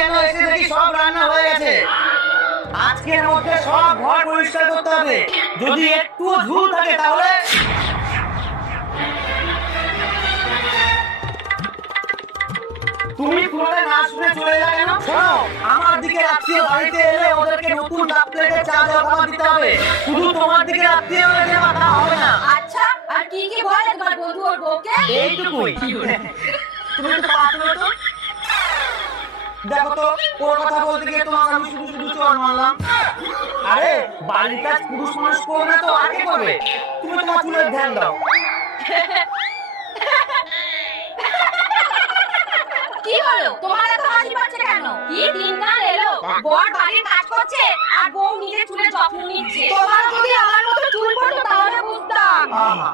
যেন এসে দেখি সব রান্না হয়ে গেছে। আজকের মধ্যে সব ঘর পরিষ্কার করতে হবে। যদি একটু ধুল থাকে তাহলে তুমি পুরোটা না শুনে চলে যাবে কেন? শোনো, আমার দিকে আত্মীয় বাড়িতে এলে ওদেরকে নতুন কাপ প্লেটে চা দেওয়া খাবার দিতে হবে। শুধু তোমার দিকে আত্মীয় হলে দেওয়া তা হবে না। আচ্ছা, আর কি কি বলে তোমার বন্ধু ওর বউকে? এইটুকুই। তুমি তো পারছো তো। দেখো তো, ওর কথা বলতে গিয়ে তোমাকে আমি শুধু শুধু চড় মারলাম। আরে বাড়ির কাজ পুরুষ মানুষ করবে না তো আগে করবে। তুমি তোমার চুলের ধ্যান দাও। কি হলো, তোমার এত হাসি পাচ্ছে কেন? কি দিনকাল এলো, বর বাড়ির কাজ করছে আর বউ নিজের চুলের যত্ন নিচ্ছে। তোমার যদি আমার মতো চুল পড়তো তাহলে বুঝতাম। আহা,